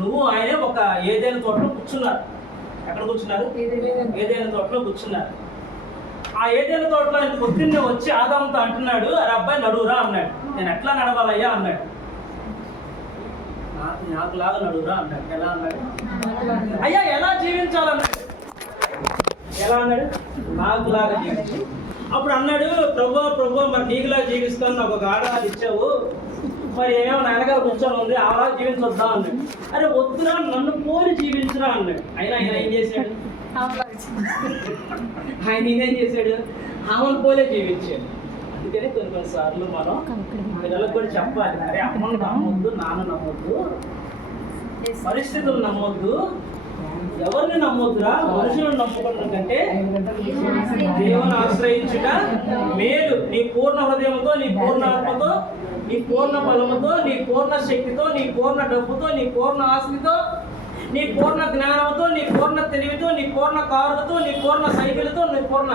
నువ్వు ఆయనే ఒక ఏదైనా తోటలో కూర్చున్నారు. ఎక్కడ కూర్చున్నారు? ఏదైనా తోటలో కూర్చున్నారు. ఆ ఏదైనా తోటలో ఆయన పొద్దున్నే వచ్చి ఆదాముతో అంటున్నాడు, అరే అబ్బాయి నడువురా అన్నాడు. నేను ఎట్లా నడవాలయ్యా అన్నాడు. నాకు లాగా నడువురా అన్నాడు. ఎలా అన్నాడు? అయ్యా ఎలా జీవించాలన్నాడు. ఎలా అన్నాడు? నాకు లాగా జీవించు. అప్పుడు అన్నాడు, ప్రభు మరి నీకులా జీవిస్తాను, నాకు ఒక ఆడవాళ్ళు ఇచ్చావు, మరి ఏమో నాన్నగారు కూర్చొని ఉంది, అలా జీవించొద్దా అన్నాడు. అరే వద్దురా, నన్ను పోలి జీవించురా అన్నాడు. అయినా ఆయన ఏం చేశాడు? ఆయన నేనేం చేశాడు? ఆమెను పోలే జీవించాడు. అందుకని కొన్నిసార్లు మనం పిల్లలకు కూడా చెప్పాలి, అరే అమ్మను నమ్మొద్దు, నాన్న నమ్మొద్దు, పరిస్థితులు నమ్మొద్దు, ఎవరిని నమ్మొద్దురా, మనుషులను నమ్ముకోవడం కంటే దేవుని ఆశ్రయించుట మేలు. నీ పూర్ణ హృదయంతో, నీ పూర్ణ ఆత్మతో, నీ పూర్ణ బలముతో, నీ పూర్ణ శక్తితో, నీ పూర్ణ డబ్బుతో, నీ పూర్ణ ఆస్తితో, నీ పూర్ణ జ్ఞానంతో, నీ పూర్ణ తెలివితో, నీ పూర్ణ కారులతో, నీ పూర్ణ సైకిల్తో, నీ పూర్ణ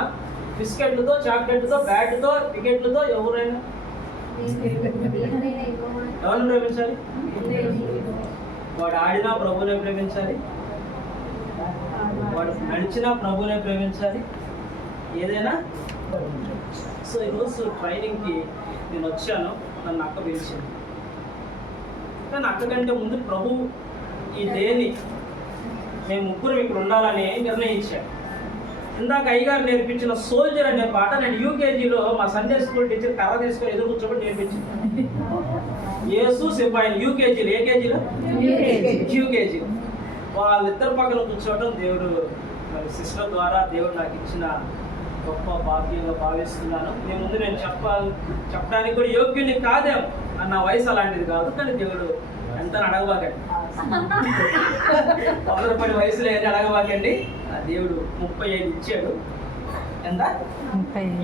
బిస్కెట్లతో, చాక్లెట్లతో, బ్యాట్లతో, టికెట్లతో ఎవరైనా ఎవరిని ప్రేమించాలి? వాడు ఆడినా ప్రభువునే ప్రేమించాలి, వాడు నడిచినా ప్రభువునే ప్రేమించాలి, ఏదైనా. సో ఈరోజు ట్రైనింగ్కి నేను వచ్చాను, నన్ను అక్క పిలిచింది. కానీ అక్క కంటే ముందు ప్రభు ఈ డేని మేము ముగ్గురు ఇక్కడ ఉండాలని నిర్ణయించాను. ఇందాక అయ్యగారు నేర్పించిన సోల్జర్ అనే పాట నేను యూకేజీలో మా సండే స్కూల్ టీచర్ కర్ర తీసుకొని ఎదురు కూర్చోబడి నేర్పించింది. యేసు సిపాయిలు యూకేజీలో, ఏ కేజీలో? యూకేజీలో. వాళ్ళిద్దరు పక్కన కూర్చోవడం దేవుడు మరి సిస్టర్ ద్వారా దేవుడు నాకు ఇచ్చిన గొప్ప భాగ్యంగా భావిస్తున్నాను. మీ ముందు నేను చెప్పడానికి కూడా యోగ్యుని కాదేమో, నా వయసు అలాంటిది కాదు, కానీ దేవుడు ఎంత అడగబాకండి, 100 వయసులో ఏది అడగబాకండి. దేవుడు 35 ఇచ్చాడు. ఎంత?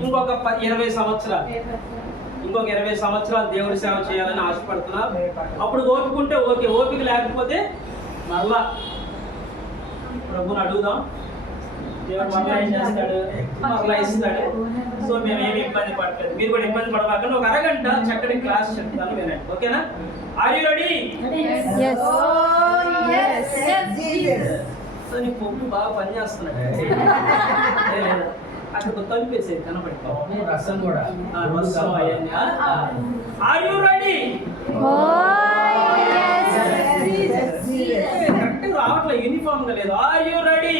ఇంకొక 20 సంవత్సరాలు, ఇంకొక 20 సంవత్సరాలు దేవుడి సేవ చేయాలని ఆశపడుతున్నా. అప్పుడు ఓపికంటే ఓకే, ఓపిక లేకపోతే మళ్ళా ప్రభుని అడుగుదాం. దేవుడు మళ్ళా ఏం చేస్తాడు? మళ్ళా ఇస్తాడు. సో మేము ఏమి ఇబ్బంది పడలేదు, మీరు కూడా ఇబ్బంది పడబాకండి. ఒక అరగంట చక్కటి క్లాస్ చెప్తాను, వినండి. ఓకేనా? Are you ready? సో నీ పొమ్ము బాగా పనిచేస్తున్నాడు. అక్కడ తలిపేసేది కనపడి రసం కూడా రసం అవన్నీ. Are you ready? కరెక్ట్ రావట్లే, యూనిఫామ్ గా లేదు. Are you ready?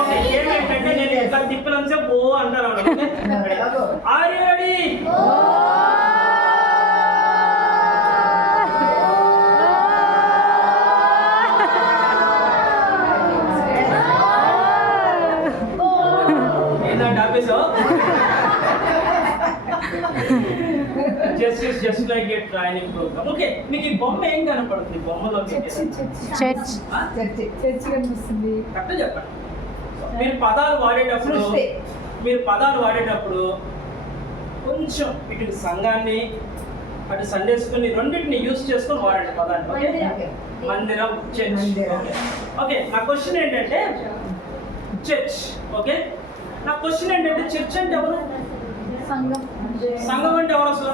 ఓకే, ఏమేంటంటే నేను ఇట్లా తిప్పినంత సేపు ఓ అంటారు. Are you ready? Just like a training program. Okay, మీకు ఈ బొమ్మ ఏం కనపడుతుంది? బొమ్మలో చర్చ్ కనిపిస్తుంది. కరెక్ట్ చెప్పండి. మీరు పదాలు వాడేటప్పుడు కొంచెం ఇటు సంఘాన్ని అటు సండే స్కూల్ రెండింటిని యూజ్ చేసుకొని వాడండి పదాన్ని. ఓకే, మందిరం, చర్చ్. ఓకే, నా క్వశ్చన్ ఏంటంటే చర్చ్. ఓకే, నా క్వశ్చన్ ఏంటంటే చర్చ్ అంటే ఎవరు? సంఘం అంటే ఎవరు అసలు?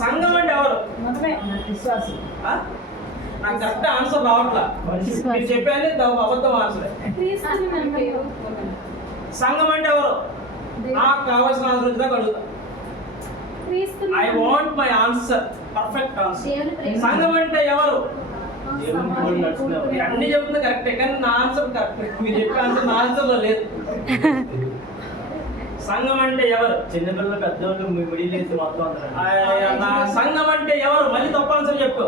సంఘం అంటే ఎవరు? నాకు కరెక్ట్ ఆన్సర్ రావట్లా. మీరు చెప్పేది అబద్ధం ఆన్సర్. సంఘం అంటే ఎవరు? నాకు కావాల్సిన ఆన్సర్ వచ్చినా అడుగుతా. I want my answer, perfect answer. సంఘం అంటే ఎవరు? అన్ని చెప్తుంది కరెక్టే, కానీ నా ఆన్సర్ కరెక్ట్. మీరు చెప్పే ఆన్సర్ నా ఆన్సర్లో లేదు. సంఘం అంటే ఎవరు? చిన్నపిల్లలు, పెద్దవాళ్ళు, మిడిల్ ఏజ్ మొత్తం. సంఘం అంటే ఎవరు? మళ్ళీ తప్ప ఆన్సర్ చెప్పు.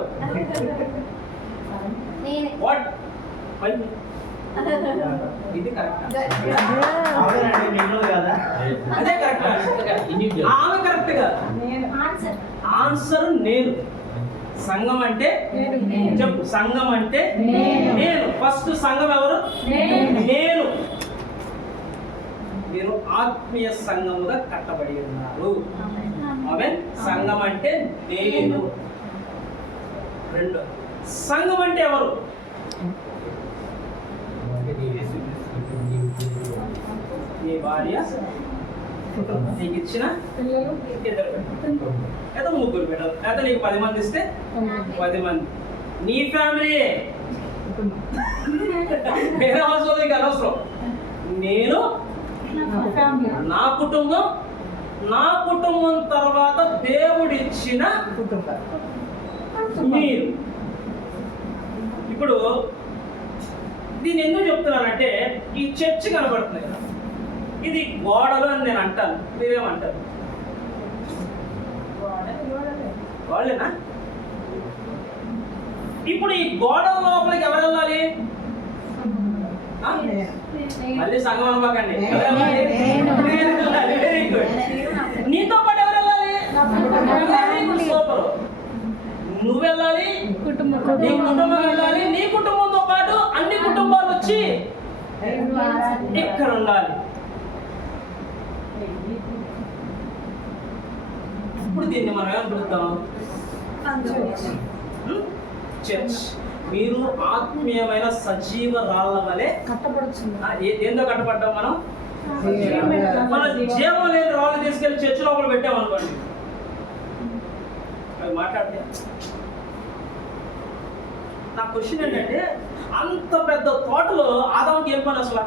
వాట్? ఇది కరెక్ట్. అదే కరెక్ట్. ఆమె కరెక్ట్ కాదు. ఆన్సర్ నేను. సంఘం అంటే చెప్పు. సంఘం అంటే నేను. ఫస్ట్ సంఘం ఎవరు? నేను. మీరు ఆత్మీయ సంఘముగా కట్టబడి ఉన్నారు. ఆమేన్. సంఘం అంటే నేను. రెండు, సంఘం అంటే ఎవరు? మీ భార్య, నీకు ఇచ్చిన ఇద్దరు అయితే ముగ్గురు పెట్టాలి, అయితే నీకు 10 మంది ఇస్తే 10 మంది. నీ ఫ్యామిలీ వేరే అవసరం నీకు అనవసరం. నేను నా కుటుంబం, నా కుటుంబం తర్వాత దేవుడిచ్చిన మీరు. ఇప్పుడు దీన్ని ఎందుకు చెప్తున్నానంటే ఈ చర్చ్ కనబడుతుంది, ఇది గోడలు అని నేను అంటాను, మీరేమంటారు? వాళ్ళేనా? ఇప్పుడు ఈ గోడల లోపలికి ఎవరు వెళ్ళాలి? మళ్ళీ సంఘం అనమాకండి. Very good. నీతో పాటు ఎవరు వెళ్ళాలి? సూపర్. నువ్వు వెళ్ళాలి, నీ కుటుంబం వెళ్ళాలి, నీ కుటుంబంతో పాటు అన్ని కుటుంబాలు వచ్చి ఇక్కడ ఉండాలి. ఇప్పుడు దీన్ని మనం ఏమని పిలుద్దాం? చర్చ్. మీరు ఆత్మీయమైన సజీవ రాళ్ళ వలె కట్టబడుతుంది. ఏందో కట్టబడ్డాం మనం? మన జీవం లేని రాళ్ళు తీసుకెళ్లి చర్చ్ లోపల పెట్టామనుకోండి, అవి మాట్లాడితే నా క్వశ్చన్ ఏంటంటే, అంత పెద్ద తోటలో ఆదాముకి ఏం పని అసలు?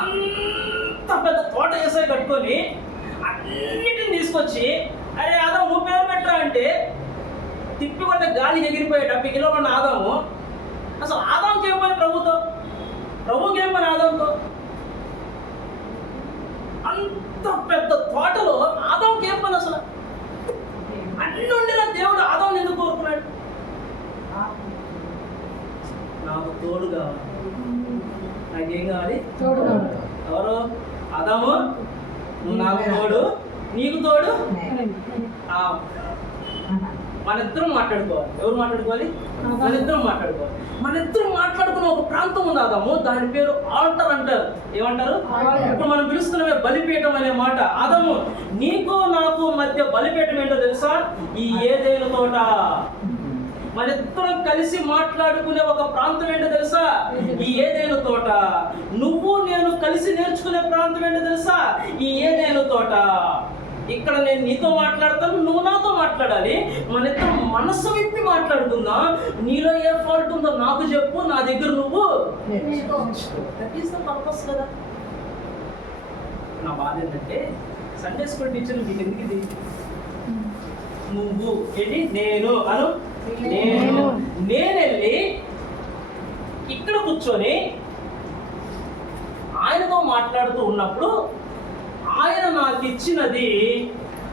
అంత పెద్ద తోట వేసాయి కట్టుకొని అన్నిటిని తీసుకొచ్చి, అరే ఆదాము నువ్వు పేరు పెట్టరా అంటే తిప్పి కొట్టే గాలి ఎగిరిపోయే 70 కిలోల ఆదాము. అసలు ఆదాముకి ఏం పని ప్రభుతో? ప్రభుకి ఏం పని ఆదాముతో? అంత పెద్ద తోటలో ఆదాముకి ఏం పని అసలు? అన్ని ఉండిన దేవుడు ఆదాముని ఎందుకు కోరుకున్నాడు? నాకు తోడు కావాలి. నాకేం కావాలి? ఎవరు? ఆదాము నువ్వు నాకు తోడు, నీకు తోడు. మన ఇద్దరం మాట్లాడుకోవాలి. ఎవరు మాట్లాడుకోవాలి? మన ఇద్దరం మాట్లాడుకోవాలి. మన ఇద్దరం మాట్లాడుకున్న ఒక ప్రాంతం ఉంది ఆదాము, దాని పేరు ఆల్టర్ అంటారు. ఏమంటారు? ఇప్పుడు మనం పిలుస్తున్నవే బలిపీఠం అనే మాట. ఆదాము నీకు నాకు మధ్య బలిపీఠం ఏంటో తెలుసా? ఈ ఏదైనా తోట. మన ఇద్దరం కలిసి మాట్లాడుకునే ఒక ప్రాంతం ఏంటో తెలుసా? ఈ ఏదైనా తోట. నువ్వు నేను కలిసి నేర్చుకునే ప్రాంతం ఏంటో తెలుసా? ఈ ఏదైనా తోట. ఇక్కడ నేను నీతో మాట్లాడతాను, నువ్వు నాతో మాట్లాడాలి. మన ఇద్దరం మనస్సు విప్పి మాట్లాడుకుందాం. నీలో ఏ ఫాల్ట్ ఉందో నాకు చెప్పు, నా దగ్గర నువ్వు. దట్ ఈస్ ద పర్పస్ కదా. నా బాధ ఏంటంటే సండే స్కూల్ టీచర్ నీకు ఎందుకు ఇది? నువ్వు ఏంటి? నేను అను. నేనెళ్ళి ఇక్కడ కూర్చొని ఆయనతో మాట్లాడుతూ ఉన్నప్పుడు ఆయన నాకు ఇచ్చినది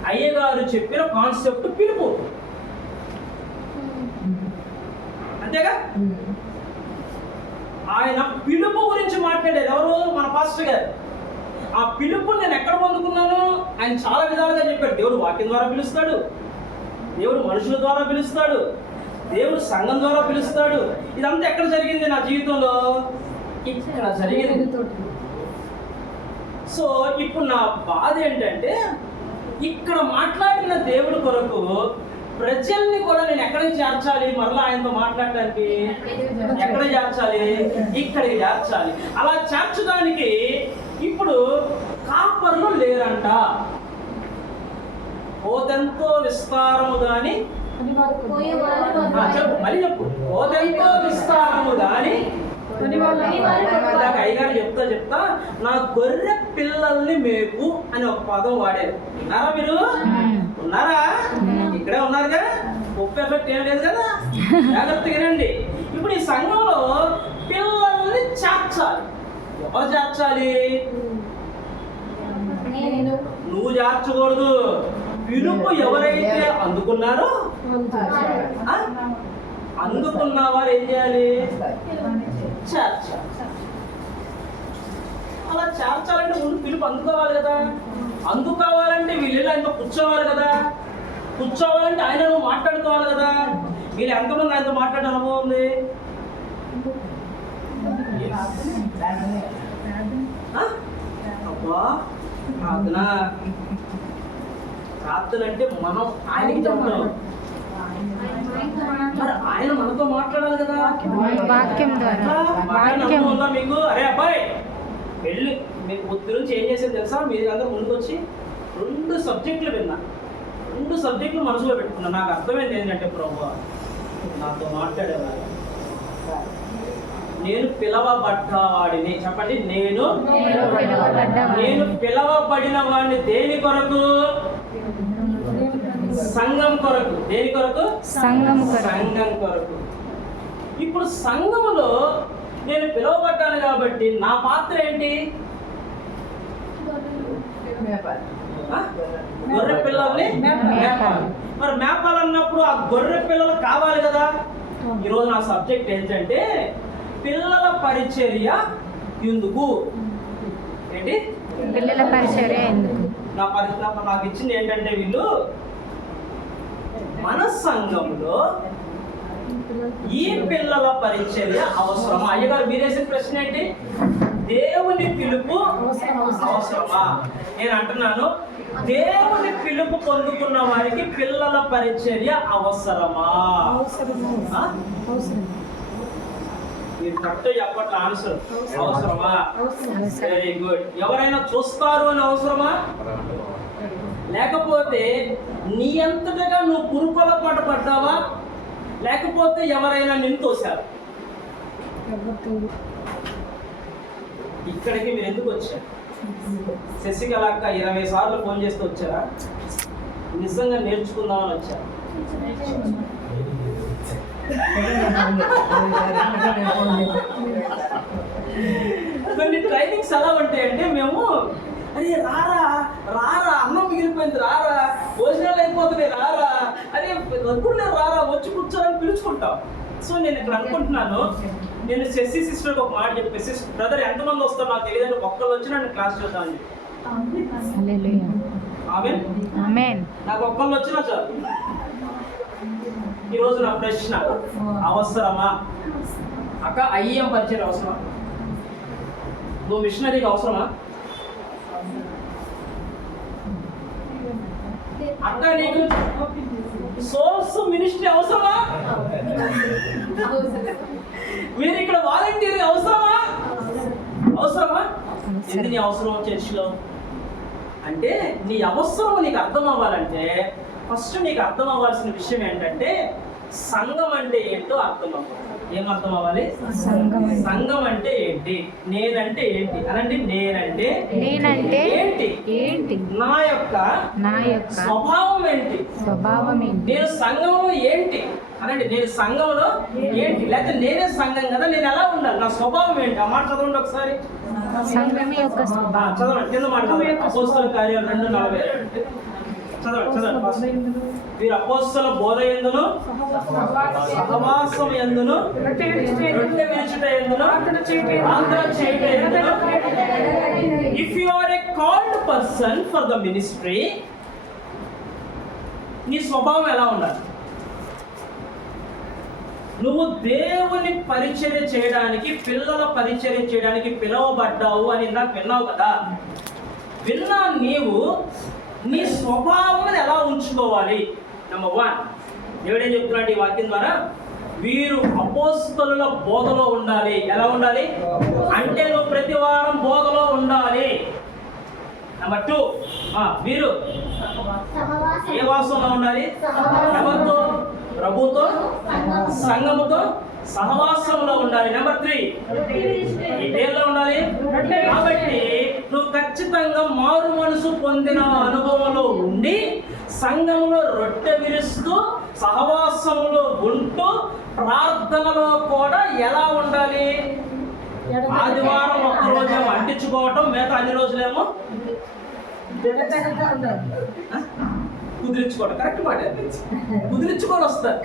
అయ్యగారు చెప్పిన కాన్సెప్ట్ పిలుపు. అంతేగా? ఆయన పిలుపు గురించి మాట్లాడేది ఎవరు? మన పాస్టర్ గారు. ఆ పిలుపు నేను ఎక్కడ పొందుకున్నాను? ఆయన చాలా విధాలుగా చెప్పాడు. దేవుడు వాక్యం ద్వారా పిలుస్తాడు, దేవుడు మనుషుల ద్వారా పిలుస్తాడు, దేవుడు సంఘం ద్వారా పిలుస్తాడు. ఇదంతా ఎక్కడ జరిగింది నా జీవితంలో? ఇక్కడ జరిగింది. సో ఇప్పుడు నా బాధ ఏంటంటే, ఇక్కడ మాట్లాడిన దేవుడి కొరకు ప్రజల్ని కూడా నేను ఎక్కడికి చేర్చాలి? మరలా ఆయనతో మాట్లాడటానికి ఎక్కడ చేర్చాలి? ఇక్కడికి చేర్చాలి. అలా చేర్చడానికి ఇప్పుడు కాపర్లు లేరంట. ఓదెంతో విస్తారము గాని చెప్పు, మళ్ళీ చెప్పు. ఓదెంతో విస్తారము గాని అయ్యగారు చెప్తా నా గొర్రె పిల్లల్ని మేపు అని ఒక పదం వాడారు. ఉన్నారా మీరు? ఉన్నారా? ఇక్కడే ఉన్నారుగా. ఒక్క ఎఫెక్ట్ ఏం లేదు కదా. జాగ్రత్తగా రండి. ఇప్పుడు ఈ సంఘంలో పిల్లల్ని చేర్చాలి. ఎవరు చేర్చాలి? నువ్వు చేర్చకూడదు. పిలుపు ఎవరైతే అందుకున్నారో, అందుకున్న వారు ఏం చేయాలి? చేర్చాలి. అలా చేర్చాలంటే ముందు పిలుపు అందుకోవాలి కదా. అందుకోవాలంటే వీళ్ళు ఆయనతో కూర్చోవాలి కదా. కూర్చోవాలంటే ఆయన నువ్వు మాట్లాడుకోవాలి కదా. వీళ్ళు ఎంతమంది ఆయనతో మాట్లాడే అనుభవం ఉంది? అబ్బా ప్రార్థన అంటే మనం ఆయనకి చెప్తాం. ఆయన మనతో మాట్లాడాలి కదా. వాక్యం ద్వారా. మీకు అరే అబ్బాయి వెళ్ళి మీకు బుద్ధి నుంచి ఏం చేసేది తెలుసా? మీరు అందరూ ముందుకు వచ్చి 2 సబ్జెక్టులు విన్నా, 2 సబ్జెక్టులు మనసులో పెట్టుకున్నా. నాకు అర్థమైంది ఏంటంటే, ప్రభువా నాతో మాట్లాడేవాడు, నేను పిలవబడ్డవాడిని. చెప్పండి, నేను పిలవబడిన వాడిని దేని కొరకు? సంఘం కొరకు. దేని కొరకు? సంఘం కొరకు. ఇప్పుడు సంఘములో నేను పిలువబడ్డాను కాబట్టి నా పాత్ర ఏంటి? గొర్రె పిల్లల్ని మేపాలి. మరి మేపాలన్నప్పుడు ఆ గొర్రె పిల్లలు కావాలి కదా. ఈరోజు నా సబ్జెక్ట్ ఏంటంటే పిల్లల పరిచర్య ఎందుకు? ఏంటి పిల్లల పరిచర్య ఎందుకు? నాకు ఇచ్చింది ఏంటంటే, వీళ్ళు మన సంఘంలో ఈ పిల్లల పరిచర్య అవసరమా? అయ్యగారు మీరేసిన ప్రశ్న ఏంటి? దేవుని పిలుపు అవసరమా? నేను అంటున్నాను, దేవుని పిలుపు పొందుకున్న వారికి పిల్లల పరిచర్య అవసరమా? మీరు కరెక్ట్ చెప్పట్ల ఆన్సర్. అవసరమా? Very good. ఎవరైనా చూస్తారు అని అవసరమా? లేకపోతే నీ అంతటగా నువ్వు పురుకొల పాట పడ్డావా? లేకపోతే ఎవరైనా నిన్ను తోశారు? ఇక్కడికి మీరు ఎందుకు వచ్చారు? శశికళ అక్క 20 సార్లు ఫోన్ చేస్తూ వచ్చారా? నిజంగా నేర్చుకుందామని వచ్చారు? కొన్ని ట్రైనింగ్స్ ఎలా ఉంటాయంటే, మేము అరే రారా రారా, అన్నం మిగిలిపోయింది రారా, భోజనాలు అయిపోతున్నాయి రారా, అరే వద్దులే రారా, వచ్చి కూర్చోని పిలుచుకుంటాం. సో నేను ఇక్కడ అనుకుంటున్నాను, నేను శశి సిస్టర్కి ఒక మాట చెప్పేసి, బ్రదర్ ఎంతమంది వస్తారు నాకు తెలియదు, ఒక్కళ్ళు వచ్చి నన్ను క్లాస్ చూద్దామని చెప్పి. నాకు ఒక్కళ్ళు వచ్చినా చాలు. ఈరోజు నా ప్రశ్న, అవసరమా అక్క ఐఎం పరిచయం? అవసరమా? నువ్వు మిషనరీకి అవసరమా అక్క? నీకు సోర్స్ మినిస్ట్రీ అవసరమా? మీరు ఇక్కడ వాలంటీర్ అవసరమా? ఇది నీ అవసరం చర్చిలో అంటే, నీ అవసరం నీకు అర్థం అవ్వాలంటే ఫస్ట్ నీకు అర్థం అవ్వాల్సిన విషయం ఏంటంటే, సంఘం అంటే ఏంటో అర్థం అవ్వాలి. ఏం అర్థం అవ్వాలి? సంఘం అంటే ఏంటి, నేనంటే ఏంటి అనండి. నేనంటే ఏంటి, నా యొక్క స్వభావం ఏంటి, నేను సంఘంలో ఏంటి అనండి. నేను సంఘంలో ఏంటి, లేకపోతే నేనే సంఘం కదా, నేను ఎలా ఉండాలి, నా స్వభావం ఏంటి? ఆ మాట చదవండి ఒకసారి. చదవండి కింద మాట. అపోస్తల కార్యాలు 2:42 చదవండి. వీరు అపోస్తల బోధ యందును సహవాసం యందును రొట్టె విరుచుట యందును ప్రార్థన చేయుట యందును. If you are a called person for the ministry, నీ స్వభావం ఎలా ఉండాలి? నువ్వు దేవుని పరిచర్య చేయడానికి, పిల్లల పరిచర్య చేయడానికి పిలువబడ్డావు అని ఇందాక విన్నావు కదా. విన్నా నీవు నీ స్వభావం ఎలా ఉంచుకోవాలి? నెంబర్ 1, దేవుడు ఏం చెప్తున్నాడు ఈ వాక్యం ద్వారా? వీరు అపోస్తలుల బోధలో ఉండాలి. ఎలా ఉండాలి అంటే, నువ్వు ప్రతి వారం బోధలో ఉండాలి. నెంబర్ 2, వీరు ఏ వాసంలో ఉండాలి? ఎవరితో? ప్రభుతో, సంఘముతో సహవాసంలో ఉండాలి. నెంబర్ 3, దేనిలో ఉండాలి? కాబట్టి నువ్వు ఖచ్చితంగా మారు మనసు పొందిన అనుభవంలో ఉండి, సంఘంలో రొట్టె విరుస్తూ, సహవాసంలో ఉంటూ, ప్రార్థనలో కూడా ఎలా ఉండాలి? ఆదివారం ఒక్కరోజేమో అంటించుకోవటం, మిగతా అన్ని రోజులేమో కుదిరించుకోవడం. కరెక్ట్ మాట, కుదిరించుకొని వస్తారు.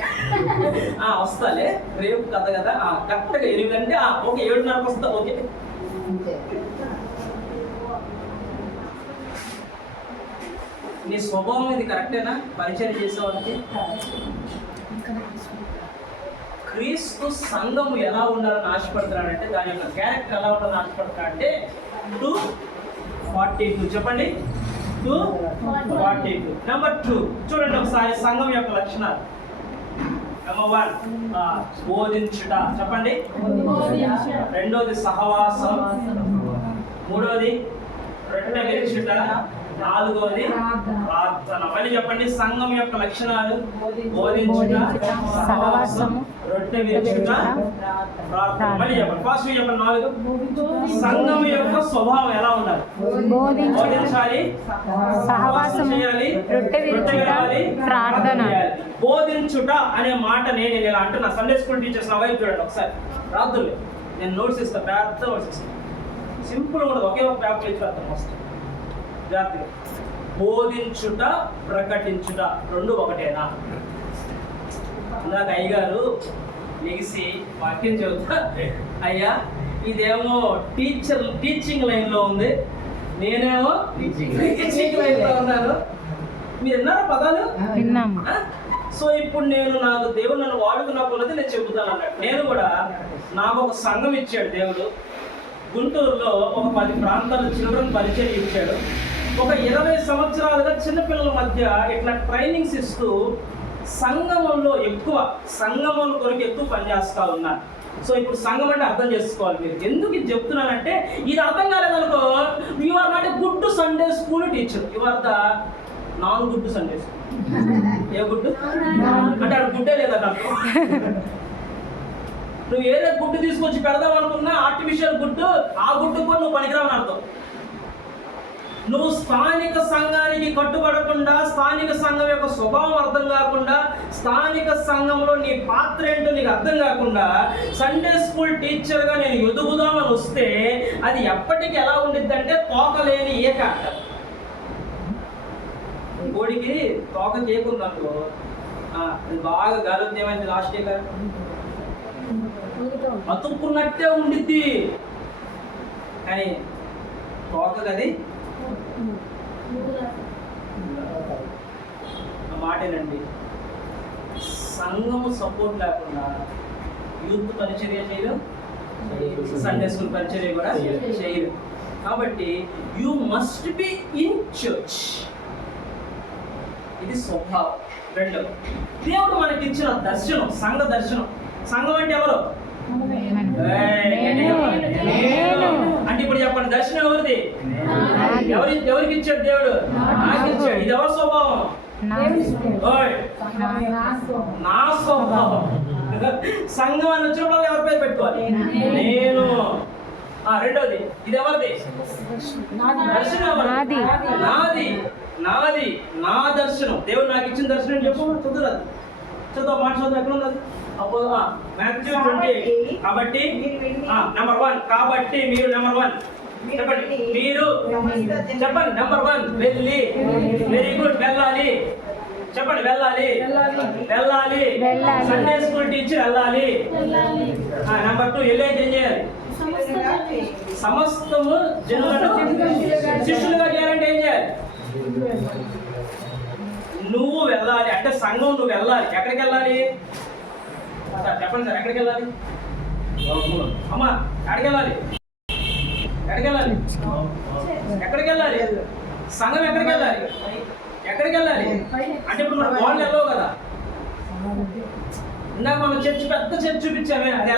వస్తాలే రేపు కథ కదా, కరెక్ట్గా 8 అంటే ఓకే 7:30 వస్తా. ఓకే, నీ స్వభావం ఇది కరెక్టేనా? పరిచయం చేసేవాళ్ళకి క్రీస్తు సంఘము ఎలా ఉండాలని ఆశపడుతున్నాడంటే, దాని యొక్క క్యారెక్టర్ ఎలా ఉండాలని ఆశపడుతున్నాడంటే 2:42 చెప్పండి. 2:42. నెంబర్ 2 చూడండి ఒకసారి సంఘం యొక్క లక్షణాలు. నెంబర్ 1 బోధించుట చెప్పండి. రెండోది సహవాసం. మూడవది రొట్టె విరుచుట, నాలుగవది ప్రార్థన. మళ్ళీ చెప్పండి. సంఘం యొక్క లక్షణాలు: బోధించుట, సహవాసము, రొట్టె విరుచుట, ప్రార్థన. మళ్ళీ చెప్పండి. ఫాస్ట్ చెప్పండి. 4. సంఘం యొక్క స్వభావం ఎలా ఉండాలి? బోధించాలి, సహవాసం చేయాలి, రొట్టె విరచాలి, ప్రార్థన చేయాలి. బోధించుట అనే మాట నేను ఇలా అంటున్నా. సండే స్కూల్ టీచర్స్ నా వైపు చూడండి ఒకసారి. రాత్రులు నేను నోట్స్ ఇస్తాను, పెద్ద నోట్స్ ఇస్తాను. సింపుల్ కూడా ఒకే ఒక పేపర్ ఇచ్చి అర్థం వస్తుంది. జాగ్రత్తగా బోధించుట, ప్రకటించుట రెండు ఒకటేనా? ఇందాక అయ్యగారు లెగిసి వాక్యం చెబుతా, అయ్యా ఇదేమో టీచింగ్ లైన్లో ఉంది, నేనేమో టీచింగ్ లైన్లో ఉన్నాను. మీరు విన్నారా పదాలు? సో ఇప్పుడు నాకు దేవుడు నన్ను వాడుకున్నప్పుడు నేను చెబుతాను అన్నట్టు. నేను కూడా నాకు ఒక సంఘం ఇచ్చాడు దేవుడు. గుంటూరులో ఒక 10 ప్రాంతాల చిల్డ్రన్ పరిచయం ఇచ్చాడు. ఒక 20 సంవత్సరాలుగా చిన్నపిల్లల మధ్య ఇట్లా ట్రైనింగ్స్ ఇస్తూ సంఘంలో కొరకు ఎక్కువ పనిచేస్తూ ఉన్నాను. సో ఇప్పుడు సంఘం అంటే అర్థం చేసుకోవాలి మీరు. ఎందుకు ఇది చెప్తున్నానంటే, ఇది అర్థం కాలేదనుకో, you are not a good Sunday school teacher, you are the non good Sunday school. ఏ గుడ్డు అంటే అక్కడ గుడ్డే లేదా నాకు. నువ్వు ఏదో గుడ్డు తీసుకొచ్చి పెడదాం అనుకున్నా ఆర్టిఫిషియల్ గుడ్డు, ఆ గుడ్డు కూడా నువ్వు పనికిరావని అర్థం. నువ్వు స్థానిక సంఘానికి కట్టుబడకుండా, స్థానిక సంఘం యొక్క స్వభావం అర్థం కాకుండా, స్థానిక సంఘంలో నీ పాత్ర ఏంటో నీకు అర్థం కాకుండా సండే స్కూల్ టీచర్గా నేను ఎదుగుదామని వస్తే అది ఎప్పటికీ ఎలా ఉండిద్దంటే తోకలేని ఏక. కోడికి తోక కేకుందనుకో, అది బాగా గాలి ఏమైంది లాస్ట్ ఇయర్ అతుక్కున్నట్టే ఉండిద్ది, కానీ తోకగది మాటేనండి. సంఘము సపోర్ట్ లేకుండా యూత్ పరిచర్య చేయరు, సండే స్కూల్ పరిచర్య కూడా చేయరు. కాబట్టి you must be in church. ఇది స్వభావం. రెండవ, దేవుడు మనకి ఇచ్చిన దర్శనం, సంఘ దర్శనం. సంఘం అంటే ఎవరు? అంటే ఇప్పుడు చెప్పండి, దర్శనం ఎవరిది? ఎవరికి ఇచ్చాడు దేవుడు? నాకు ఇచ్చాడు. ఇది ఎవరి స్వభావం? నా స్వభావం. సంఘం అని వచ్చినప్పుడు ఎవరి పేరు పెట్టుకోవాలి? నేను. రెండోది, ఇది ఎవరిది? దర్శనం ఎవరిది? నాది. నా దర్శనం. దేవుడు నాకు ఇచ్చిన దర్శనం చెప్పు. చదువు మాట చదువు. ఎక్కడ ఉంది? Matthew 28. కాబట్టి నెంబర్ 1, కాబట్టి మీరు నెంబర్ 1 చెప్పండి. మీరు చెప్పండి. నెంబర్ 1 వెళ్ళి. Very good. వెళ్ళాలి. చెప్పండి. వెళ్ళాలి. సండే స్కూల్ టీచర్ వెళ్ళాలి. నెంబర్ 2 వెళ్ళేది ఏం చేయాలి? సమస్తము జనులను శిష్యులుగా చేయాలంటే ఏం చేయాలి? నువ్వు వెళ్ళాలి. అంటే సంఘం నువ్వు వెళ్ళాలి. ఎక్కడికి వెళ్ళాలి? చెప్పండి సార్, ఎక్కడికి వెళ్ళాలి? అమ్మా ఎక్కడికి వెళ్ళాలి? సంఘం ఎక్కడికి వెళ్ళాలి? అంటే ఇప్పుడు మన వాళ్ళు వెళ్ళవు కదా. ఇందాక మనం పెద్ద చర్చ్ చూపించామే, అది